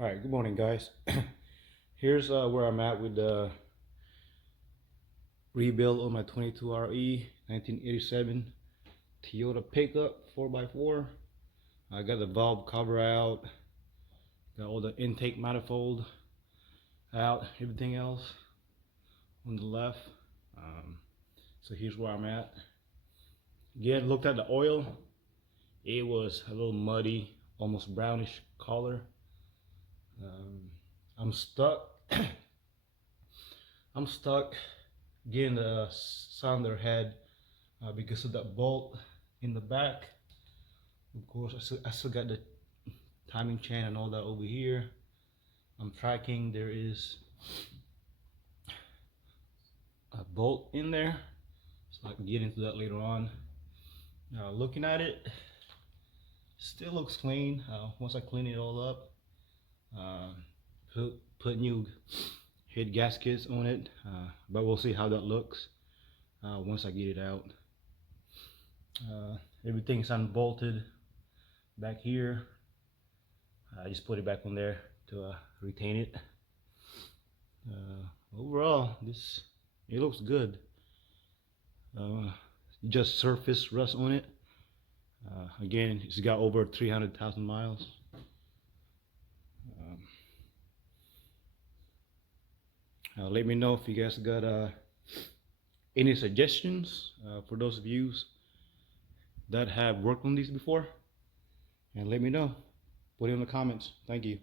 All right, good morning, guys. Here's where I'm at with the rebuild on my 22 RE 1987 Toyota pickup 4x4. I got the valve cover out, got all the intake manifold out, everything else on the left. So here's where I'm at. Again, looked at the oil. It was a little muddy, almost brownish color. I'm stuck. I'm stuck getting the cylinder head because of that bolt in the back. Of course, I still got the timing chain and all that over here. I'm tracking. There is a bolt in there, so I can get into that later on. Looking at it, still looks clean. Once I clean it all up, put new head gaskets on it, but we'll see how that looks once I get it out. Everything's unbolted back here. I just put it back on there to retain it. Overall, it looks good. Just surface rust on it. Again, it's got over 300,000 miles. Let me know if you guys got any suggestions for those of you that have worked on these before, and let me know. Put it in the comments. Thank you.